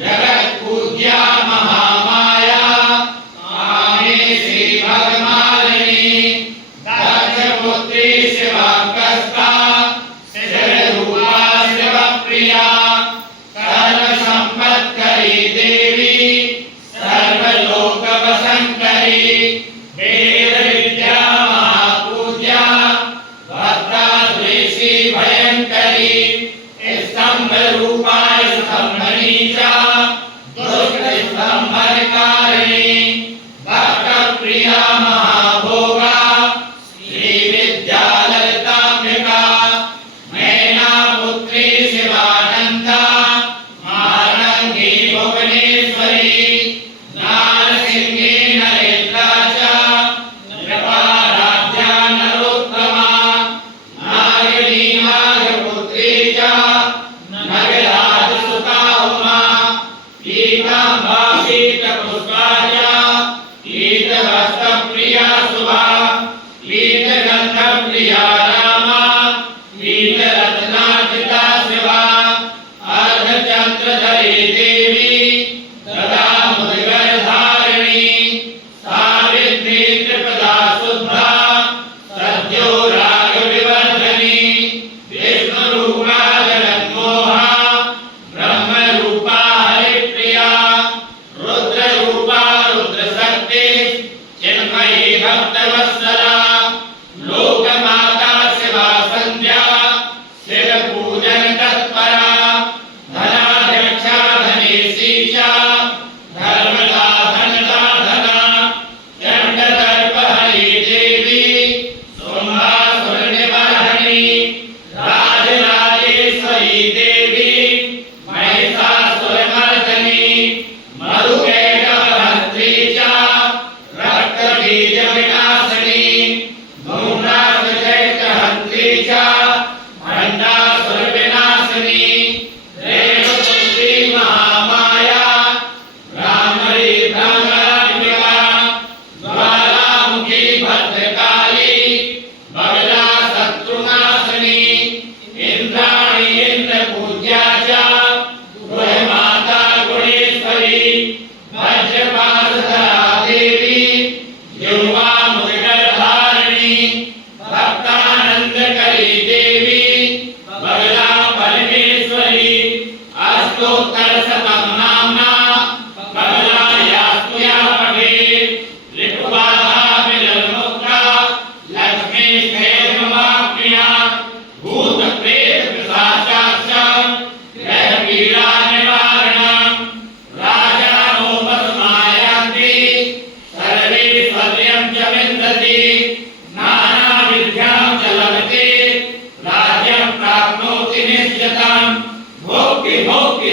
जगत्पूज्या महामाया कामेशी भगमालिनी दक्षपुत्री शिवांकस्ता शिवरूपा शिवप्रिया सर्वसंपत्करी देवी सर्वलोकवशंकरी वेदविद्या महापूज्या भद्राद्वेषी भयंकरी स्तंभरूपा स्तंभनी च दुष्टस्तंभनकारिणी भक्तप्रिया महाभोगा श्रीविद्याललिताम्बिका मैनापुत्री शिवानंदा मातंगी भुवनेश्वरी नारसिंही नरेन्द्रा च नृपाराध्या नरोत्तमा नागिनी नागपुत्री च नगराजसुता उमा पीताम्बा पीतपुष्पा च पीतवस्त्रप्रिया शुभा पीतगन्धप्रिया रामा पीतरत्नार्चिता शिवा अर्धचन्द्रधरी देवी तदा मुद्गरधारिणी सावित्री त्रिपदा शुद्धा सद्यो रागविवर्धनी विष्णुरूपा जगन्मोहा ब्रह्मरूपा हरिप्रिया रुद्ररूपा रुद्रशक्ति चिन्मयी भक्तवत्सला लोकमाता शिवा संध्या शिवपूजन तत्परा धनाध्यक्षा धनेशी च धर्मदा धनदा धना चण्डदर्पहरी देवी शुम्भासुरनिवारिणी राजराजेश्वरी देवी महिषासुरमर्दिनी मधुकैटभहन्त्री च रक्तबीजविनाशिनी धूम्रासुरचैत्यहन्त्री च भण्डासुरविनाशिनी रेणुपुत्री महामाया भ्रामरी भ्रमरात्मिका ज्वालामुखी भद्रकाली बगला शत्रुनाशिनी इंद्राणी इंद्रपूज्या च गृहमाता गुणेश्वरी वज्रपाशधरा देवी युवा मुद्गरधारिणी भक्तानंदकरी देवी बगला परमेश्वरी अष्टोत्तरशतं नाम्ना बगला यास्तुया पठेत् ऋतुबाधा विलमुक्ता लक्ष्मी स्थैर्यमाप्नुयात् भूतप्रेतपिशाचाश्च ग्रहपीडानिवारणम् राजानो वसुमायान्ति सर्वैश्वर्यं च विन्दति नानाविद्यां च लभते राज्यं प्राप्नोति निश्चितं भोक्ति भोक्ति